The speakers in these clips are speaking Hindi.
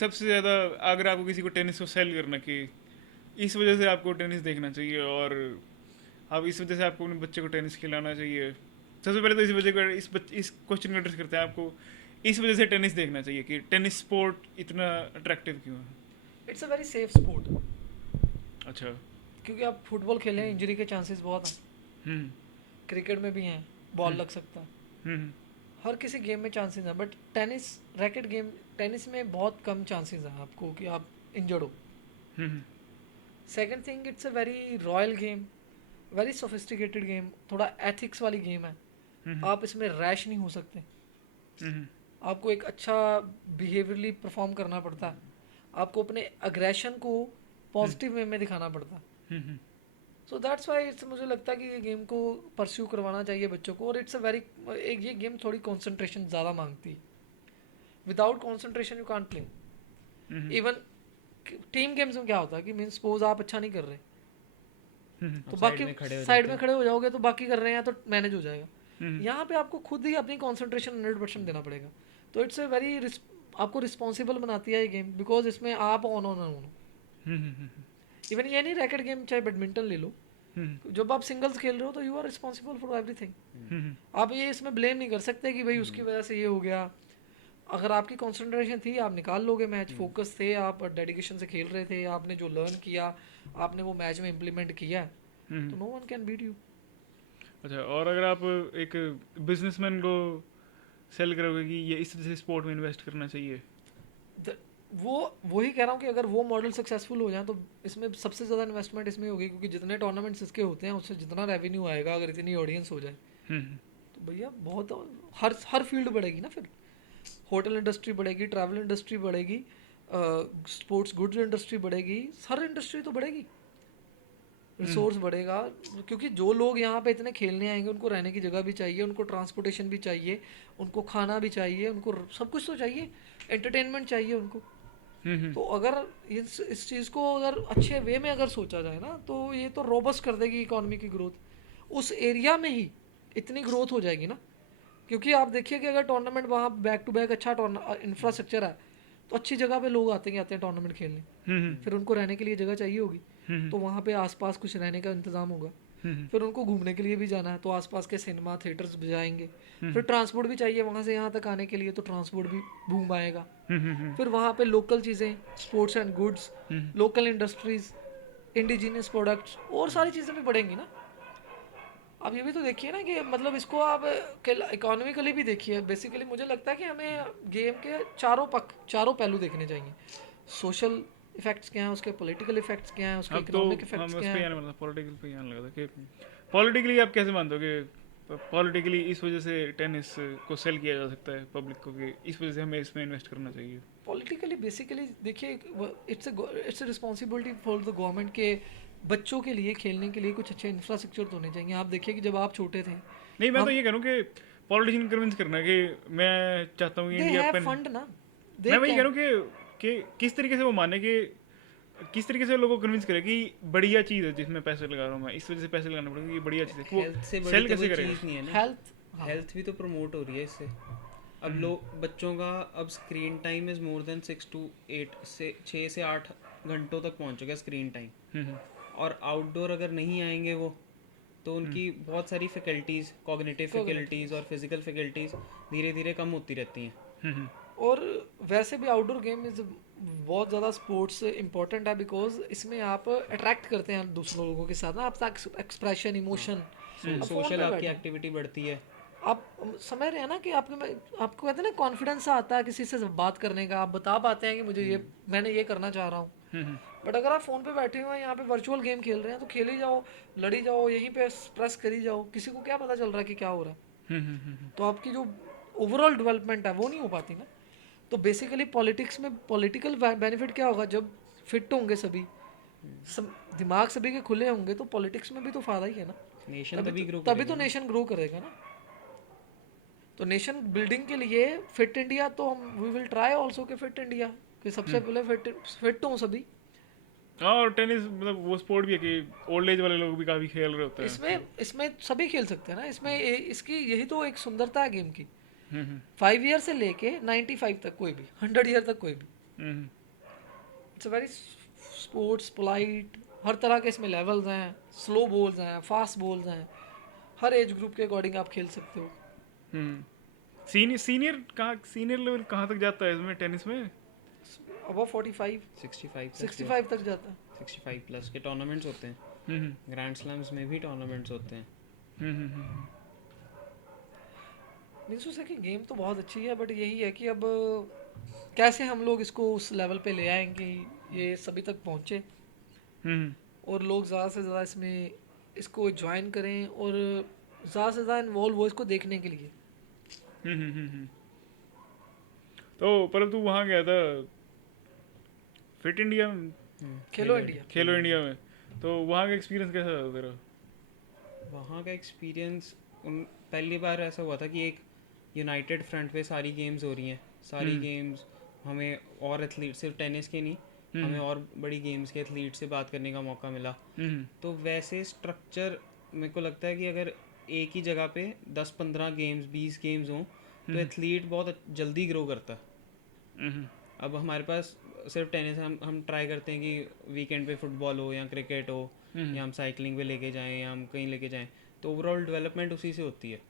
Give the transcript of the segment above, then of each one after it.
सबसे ज़्यादा अगर आपको किसी को टेनिस को सेल करना कि इस वजह से आपको टेनिस देखना चाहिए, और अब इस वजह से आपको अपने बच्चे को टेनिस खिलाना चाहिए, सबसे पहले तो इस वजह को इस क्वेश्चन को एड्रेस करते हैं, आपको इस वजह से टेनिस देखना चाहिए कि टेनिस स्पोर्ट इतना अट्रैक्टिव क्यों है? It's a very safe sport, अच्छा। क्योंकि आप फुटबॉल खेलें इंजरी के चांसेस बहुत हैं, हम्म। क्रिकेट में भी हैं, बॉल हम्म। लग सकता है, हम्म। हर किसी गेम में चांसेस हैं, but tennis racket game, tennis में बहुत कम चांसेस हैं आपको कि आप इंजर्ड हो। Hmm. Second thing, it's a very royal game, very sophisticated game, थोड़ा एथिक्स वाली गेम है। हम्म। आप इसमें रैश नहीं हो सकते, हम्म। आपको एक अच्छा बिहेवियरली परफॉर्म करना पड़ता है, आपको अपने अग्रेशन को हम्म। पॉजिटिव वे में दिखाना पड़ता है। हम्म। सो दैट्स वाई इट्स, मुझे लगता है कि ये गेम को परस्यू करवाना चाहिए बच्चों को, और इट्स अ वेरी, एक ये गेम थोड़ी कंसंट्रेशन ज़्यादा मांगती है, without concentration you can't play. Hmm. Even team games में क्या होता है कि मीन सपोज आप अच्छा नहीं कर रहे, हम्म। तो साइड बाकी में खड़े हो साइड जाते में हो। खड़े हो जाओगे तो बाकी कर रहे हैं तो मैनेज हो जाएगा। हम्म। यहाँ पे आपको खुद ही अपनी कंसंट्रेशन 100% देना पड़ेगा। तो इट्स अ वेरी, आपको रिस्पॉन्सिबल बनाती है ये गेम, बिकॉज इसमें आप on on on. Hmm. Even ये नहीं, रैकेट गेम चाहे बैडमिंटन ले लो, हम्म। जब आप सिंगल्स खेल रहे हो तो you are responsible for everything. Hmm. आप ये इसमें ब्लेम नहीं कर सकते कि भाई उसकी वजह से ये हो गया। अगर आपकी कंसंट्रेशन थी, आप निकाल लोगे मैच, फोकस थे, आप डेडिकेशन से खेल रहे थे, आपने जो लर्न किया आपने वो मैच में इम्प्लीमेंट किया, तो no one can beat you. अच्छा, और अगर आप एक बिजनेसमैन को सेल करोगे कि ये इस तरह से स्पोर्ट में इन्वेस्ट करना चाहिए? वो वही कह रहा हूँ कि अगर वो मॉडल सक्सेसफुल हो जाए तो इसमें सबसे ज़्यादा इन्वेस्टमेंट इसमें होगी, क्योंकि जितने टूर्नामेंट्स इसके होते हैं उससे जितना रेवेन्यू आएगा, अगर इतनी ऑडियंस हो जाए हम्म। तो भैया बहुत, हर हर फील्ड बढ़ेगी ना फिर। होटल इंडस्ट्री बढ़ेगी, ट्रैवल इंडस्ट्री बढ़ेगी, स्पोर्ट्स गुड्स इंडस्ट्री बढ़ेगी, हर इंडस्ट्री तो बढ़ेगी, रिसोर्स बढ़ेगा। क्योंकि जो लोग यहाँ पे इतने खेलने आएंगे उनको रहने की जगह भी चाहिए, उनको ट्रांसपोर्टेशन भी चाहिए, उनको खाना भी चाहिए, उनको सब कुछ तो चाहिए, एंटरटेनमेंट चाहिए उनको। हम्म। तो अगर इस चीज़ को अगर अच्छे वे में अगर सोचा जाए ना, तो ये तो रोबस्ट कर देगी इकोनॉमी की ग्रोथ, उस एरिया में ही इतनी ग्रोथ हो जाएगी ना। क्योंकि आप देखिए कि अगर टूर्नामेंट वहाँ बैक टू बैक अच्छा इंफ्रास्ट्रक्चर है, तो अच्छी जगह पे लोग आते हैं टूर्नामेंट खेलने, हम्म। फिर उनको रहने के लिए जगह चाहिए होगी, हम्म। तो वहाँ पे आसपास कुछ रहने का इंतज़ाम होगा। हम्म। फिर उनको घूमने के लिए भी जाना है तो आसपास के सिनेमा थिएटर्स भी जाएंगे। फिर हम्म। ट्रांसपोर्ट भी चाहिए वहाँ से यहाँ तक आने के लिए, तो ट्रांसपोर्ट भी बूम आएगा। हम्म। फिर वहाँ पे लोकल चीज़ें, sports and goods, hmm. Local industries, indigenous products और सारी चीज़ें भी बढ़ेंगी ना। आप ये भी तो देखिए ना कि मतलब इसको आप इकोनॉमिकली भी देखिए। बेसिकली मुझे लगता है कि हमें गेम के चारों पहलू देखने चाहिए। सोशल इफेक्ट्स क्या हैं उसके, पॉलिटिकल इफेक्ट्स क्या हैं उसके, अब तो इकोनॉमिक हम इफेक्ट्स उस क्या पे हैं। आने वाला, पॉलिटिकल पे आने लगा था कि पॉलिटिकली आप कैसे मानते हो कि पॉलिटिकली इस वजह से टेनिस को सेल किया जा सकता है पब्लिक को कि इस वजह से हमें इसमें इन्वेस्ट करना चाहिए? पॉलिटिकली बेसिकली देखिए, it's responsibility for the government के बच्चों के लिए खेलने के लिए कुछ अच्छे इंफ्रास्ट्रक्चर तो होने चाहिए। आप देखिए कि जब आप छोटे थे, नहीं, मैं तो हम, ये कह रहा हूँ कि पॉलिटिशियन कन्विंस करना कि मैं चाहता हूँ कि दे इंडिया हैव अपन, फंड ना, दे मैं वही कह कैन। रहा हूँ कि किस तरीके से वो माने कि किस तरीके से लोगों को कन्विंस करे कि बढ़िया चीज़ है जिसमें पैसे लगा रहा हूँ मैं, इस वजह से पैसे लगाना पड़ेगा, ये बढ़िया चीज़ है, वो हेल्थ से बड़ी सेल तो कैसे कोई करेगा? चीज़ नहीं है ना। हेल्थ, हाँ, हेल्थ भी तो प्रमोट हो रही है इससे। अब लोग, बच्चों का अब screen time is more than 6 से 8 घंटों तक पहुंच चुका है स्क्रीन टाइम। हम्म। और आउटडोर अगर नहीं आएंगे वो, तो उनकी बहुत सारी फैकल्टीज़, कॉग्निटिव फैकल्टीज़ और फिजिकल फैकल्टीज़ धीरे धीरे कम होती रहती हैं। हम्म। और वैसे भी आउटडोर गेम इज बहुत ज़्यादा स्पोर्ट्स इंपॉर्टेंट है, बिकॉज इसमें आप अट्रैक्ट करते हैं दूसरों लोगों के साथ ना, आपका एक्सप्रेशन, इमोशन। अब फोन सोशल पे आपकी बैठे एक्टिविटी बढ़ती है। आप समझ रहे हैं ना कि आपको कहते हैं ना कॉन्फिडेंस आता है किसी से बात करने का, आप बता पाते हैं कि मुझे ये, मैंने ये करना चाह रहा हूँ। हम्म। बट अगर आप फ़ोन पे बैठे हुए हैं, यहाँ पे वर्चुअल गेम खेल रहे हैं, तो खेल ही जाओ, लड़ी जाओ, यहीं पे प्रेस करी जाओ, किसी को क्या पता चल रहा है कि क्या हो रहा है। हम्म। तो आपकी जो ओवरऑल डेवलपमेंट है वो नहीं हो पाती ना। तो बेसिकली पॉलिटिक्स में पॉलिटिकल बेनिफिट क्या होगा, जब फिट होंगे सभी, दिमाग सभी के खुले होंगे, तो पॉलिटिक्स में भी तो फायदा ही है ना। नेशन तभी ग्रो तभी तो करेगी ना। नेशन ग्रो करेगा ना। तो नेशन बिल्डिंग के लिए फिट इंडिया, तो हम वी विल ट्राई ऑल्सो के फिट इंडिया, कि सबसे पहले फिट हो सभी। और टेनिस मतलब वो स्पोर्ट भी है कि ओल्ड एज वाले लोग भी काफ़ी खेल रहे होते हैं। इसमें इसमें सभी खेल सकते हैं ना। इसमें इसकी यही तो एक सुंदरता है गेम की। हम्म। 5 ईयर से लेके 95 तक कोई भी, 100 ईयर तक कोई भी। Hmm it's a very sports polite, हर तरह के इसमें लेवल्स हैं, स्लो बॉल्स हैं, फास्ट बॉल्स हैं, हर एज ग्रुप के अकॉर्डिंग आप खेल सकते हो। सीनियर लेवल कहाँ तक जाता है इसमें टेनिस में? अबव 45 65 तक 65 तक जाता है। 65 प्लस के टूर्नामेंट्स होते हैं, हम्म ग्रैंड स्लैम्स में भी टूर्नामेंट्स होते हैं। हम्म मीन्स टू से कि गेम तो बहुत अच्छी है, बट यही है कि अब कैसे हम लोग इसको उस लेवल पे ले आएंगे, ये सभी तक पहुँचे हम्म और लोग ज़्यादा से ज़्यादा इसमें इसको ज्वाइन करें और ज़्यादा से ज़्यादा इन्वॉल्व हो इसको देखने के लिए। हम्म। तो पर तू वहाँ गया था फिट इंडिया में, खेलो इंडिया। खेलो इंडिया में, तो वहाँ का एक्सपीरियंस कैसा था तेरा? वहाँ का एक्सपीरियंस पहली बार ऐसा हुआ था कि एक यूनाइटेड फ्रंट पे सारी गेम्स हो रही हैं, सारी गेम्स हमें और एथलीट, सिर्फ टेनिस के नहीं, हमें और बड़ी गेम्स के एथलीट से बात करने का मौका मिला। तो वैसे स्ट्रक्चर मेरे को लगता है कि अगर एक ही जगह पे 10-15 गेम्स 20 गेम्स हों तो एथलीट बहुत जल्दी ग्रो करता है। अब हमारे पास सिर्फ टेनिस, हम ट्राई करते हैं कि वीकेंड पे फुटबॉल हो या क्रिकेट हो या हम साइकिलिंग पे लेके जाएं या हम कहीं लेके जाएं, तो ओवरऑल डेवलपमेंट उसी से होती है।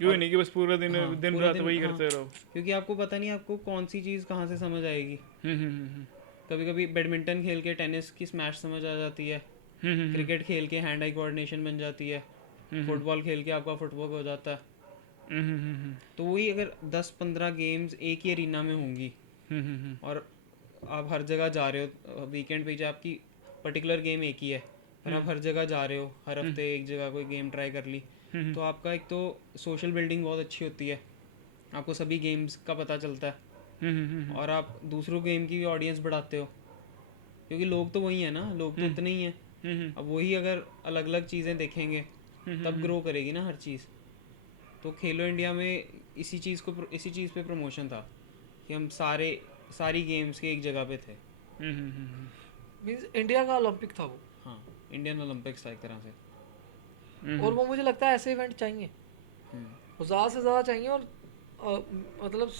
यूँ नहीं कि बस पूरा दिन हाँ, दिन पूरा रात दिन, वही हाँ, करते रहो। क्योंकि आपको पता नहीं आपको कौन सी चीज़ कहाँ से समझ आएगी। कभी कभी बैडमिंटन खेल के टेनिस की स्मैश समझ आ जाती है, क्रिकेट खेल के हैंड आई कोऑर्डिनेशन बन जाती है, फुटबॉल खेल के आपका फुटवर्क हो जाता है। तो वही अगर 10-15 गेम्स एक ही एरिना में होंगी और आप हर जगह जा रहे हो, वीकेंड पे जो आपकी पर्टिकुलर गेम एक ही है और आप हर जगह जा रहे हो, हर हफ्ते एक जगह कोई गेम ट्राई कर ली, तो आपका एक तो सोशल बिल्डिंग बहुत अच्छी होती है, आपको सभी गेम्स का पता चलता है और आप दूसरों गेम की भी ऑडियंस बढ़ाते हो, क्योंकि लोग तो वही है ना, लोग तो उतने ही हैं। अब वही अगर अलग अलग चीज़ें देखेंगे तब ग्रो करेगी ना हर चीज़। तो खेलो इंडिया में इसी चीज़ पे प्रमोशन था कि हम सारी गेम्स के एक जगह पे थे। मीन्स इंडिया का ओलंपिक था वो। हाँ, इंडियन ओलंपिक्स था एक तरह से। और वो मुझे लगता है ऐसे इवेंट चाहिए, वो ज़्यादा से ज़्यादा चाहिए और मतलब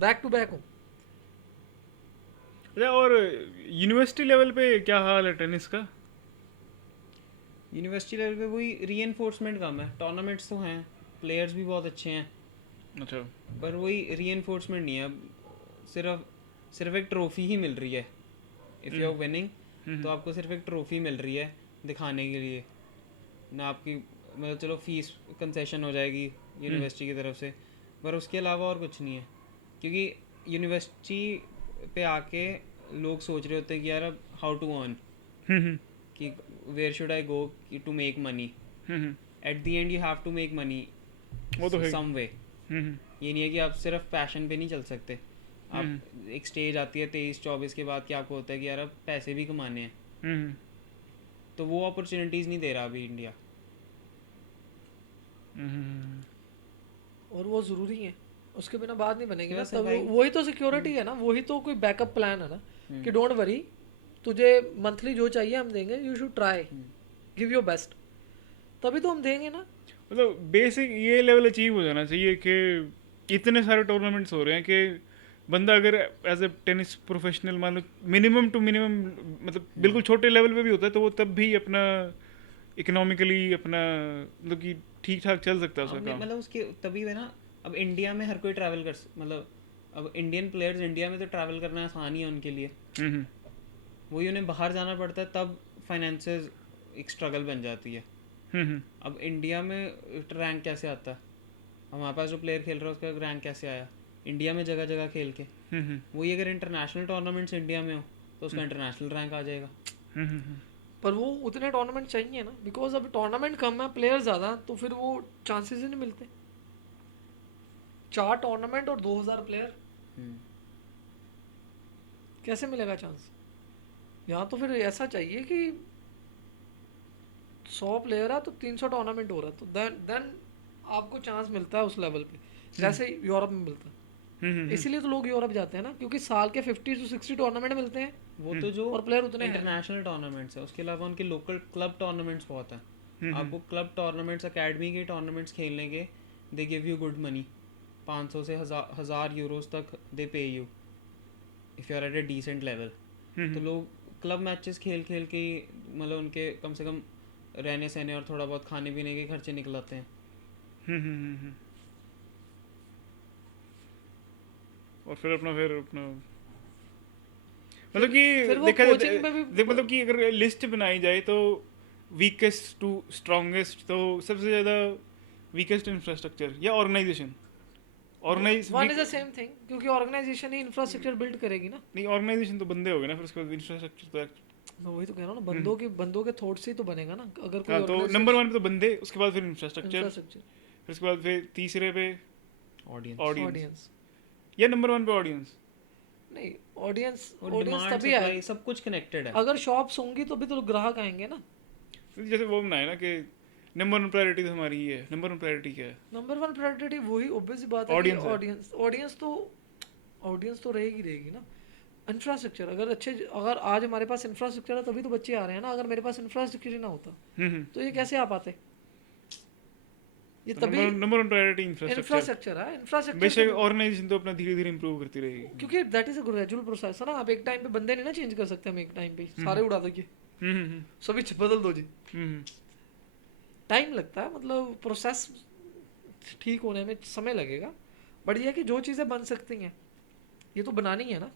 बैक टू बैक हो। अच्छा, और यूनिवर्सिटी लेवल पे क्या हाल है टेनिस का? यूनिवर्सिटी लेवल पे वही रीएनफोर्समेंट कम है, टूर्नामेंट्स तो हैं, प्लेयर्स भी बहुत अच्छे हैं, अच्छा। पर वही रीएनफोर्समेंट नहीं है। अब सिर्फ एक ट्रॉफी ही मिल रही है, इफ़ यू आर विनिंग तो आपको सिर्फ एक ट्रॉफी मिल रही है दिखाने के लिए ना, आपकी मतलब चलो फीस कंसेशन हो जाएगी यूनिवर्सिटी की तरफ से, पर उसके अलावा और कुछ नहीं है। क्योंकि यूनिवर्सिटी पे आके लोग सोच रहे होते हैं कि यार अब हाउ टू अर्न, कि where should I go to make money. At the end you have to make money वो तो है। सम वे। ये नहीं है कि आप सिर्फ पैशन पे नहीं चल सकते। आप एक स्टेज आती है 23-24 के बाद कि आपको होता है कि यार अब पैसे भी कमाने हैं, तो वो अपॉर्चुनिटीज़ नहीं दे रहा अभी इंडिया। और वो ज़रूरी है, उसके बिना बात नहीं बनेगी ना। वैसे तब भाई वही तो सिक्योरिटी है ना, वही तो कोई बैकअप प्लान है ना, कि डोंट वरी, तुझे मंथली जो चाहिए हम देंगे, you should try give your best, तभी तो हम देंगे ना। मतलब बेसिक ये लेवल अचीव हो जाना चाहिए कि इतने सारे टूर्नामेंट्स हो रहे हैं कि बंदा अगर एज ए टेनिस प्रोफेशनल मान लो मिनिमम टू मिनिमम, मतलब बिल्कुल छोटे लेवल पे भी होता है तो वो तब भी अपना इकोनॉमिकली अपना मतलब कि ठीक ठाक चल सकता है उसका काम। मतलब उसके तभी है ना। अब इंडिया में हर कोई ट्रैवल कर मतलब अब इंडियन प्लेयर्स इंडिया में तो ट्रैवल करना आसान ही है उनके लिए, वही उन्हें बाहर जाना पड़ता है तब फाइनेंसेस एक स्ट्रगल बन जाती है। अब इंडिया में रैंक कैसे आता है, हमारे पास जो प्लेयर खेल रहा है उसका रैंक कैसे आया इंडिया में जगह जगह खेल के। वही अगर इंटरनेशनल टूर्नामेंट्स इंडिया में हो तो उसका इंटरनेशनल रैंक आ जाएगा। पर वो उतने टूर्नामेंट चाहिए ना, बिकॉज अब टूर्नामेंट कम है, प्लेयर ज़्यादा, तो फिर वो चांसेस ही नहीं मिलते। 4 टूर्नामेंट और 2000 प्लेयर, कैसे मिलेगा चांस? यहाँ तो फिर ऐसा चाहिए कि 100 प्लेयर है तो 300 टूर्नामेंट हो रहा है, तो देन आपको चांस मिलता है उस लेवल पे, जैसे यूरोप में मिलता है। इसीलिए तो लोग यूरोप जाते हैं ना, क्योंकि साल के 50 से 60 टूर्नामेंट मिलते हैं, वो तो जो और प्लेयर उतने हैं। इंटरनेशनल टूर्नामेंट्स है, उसके अलावा उनके लोकल क्लब टूर्नामेंट्स बहुत हैं। आपको क्लब टूर्नामेंट्स, अकेडमी के टूर्नामेंट्स खेलने के they give you good money, 500 से 1000 यूरोस तक they pay you. If you are at a decent level, तो लोग क्लब मैचेस खेल खेल के ही मतलब उनके कम से कम रहने सहने और थोड़ा बहुत खाने पीने के खर्चे निकल आते हैं। और फिर अपना मतलब कि फिर वो देखा coaching में भी देख मतलब कि अगर लिस्ट बनाई जाए तो वीकेस्ट टू स्ट्रॉन्गेस्ट, तो सबसे ज़्यादा वीकेस्ट इंफ्रास्ट्रक्चर या organisation one is the same thing, क्योंकि ऑर्गेनाइजेशन ही इंफ्रास्ट्रक्चर बिल्ड करेगी ना। नहीं, ऑर्गेनाइजेशन तो बंदे हो गए ना, फिर उसके बाद इंफ्रास्ट्रक्चर तो मैं वही तो कह रहा हूँ ना, बंदों के थॉट से ही तो बनेगा ना। अगर कोई हाँ, तो नंबर 1 पे तो बंदे, उसके बाद फिर इंफ्रास्ट्रक्चर, इंफ्रास्ट्रक्चर, फिर उसके बाद फिर तीसरे पे ऑडियंस ऑडियंस, या नंबर 1 पे ऑडियंस। नहीं, ऑडियंस और ऑडियंस डिमांड तभी सप्लाई आएगी सब कुछ कनेक्टेड है। अगर शॉप्स होंगी तो भी तो ग्राहक आएंगे ना। जैसे वो बनाए ना कि नंबर 1 प्रायोरिटी तो हमारी ही है, नंबर 1 प्रायोरिटी क्या है? नंबर 1 प्रायोरिटी वही ऑब्वियस सी बात है, Audience है। ऑडियंस तो रहेगी ना। इंफ्रास्ट्रक्चर अगर आज हमारे पास इंफ्रास्ट्रक्चर है तभी तो बच्चे आ रहे हैं ना। अगर मेरे पास इंफ्रास्ट्रक्चर ही ना होता तो ये कैसे आ पाते? ये तभी नंबर 1 प्रायोरिटी इंफ्रास्ट्रक्चर। इंफ्रास्ट्रक्चर है। इंफ्रास्ट्रक्चर बेशक ऑर्गेनाइजेशन तो अपना धीरे धीरे इंप्रूव करती रहेगी, क्योंकि that is a gradual process है ना। आप एक टाइम पे बंदे नहीं ना चेंज कर सकते। हम एक टाइम पे सारे उड़ा देंगे, सभी बदल दो जी, टाइम लगता है। मतलब प्रोसेस ठीक होने में समय लगेगा, बट ये है कि जो चीज़ें बन सकती हैं ये तो बनानी है ना।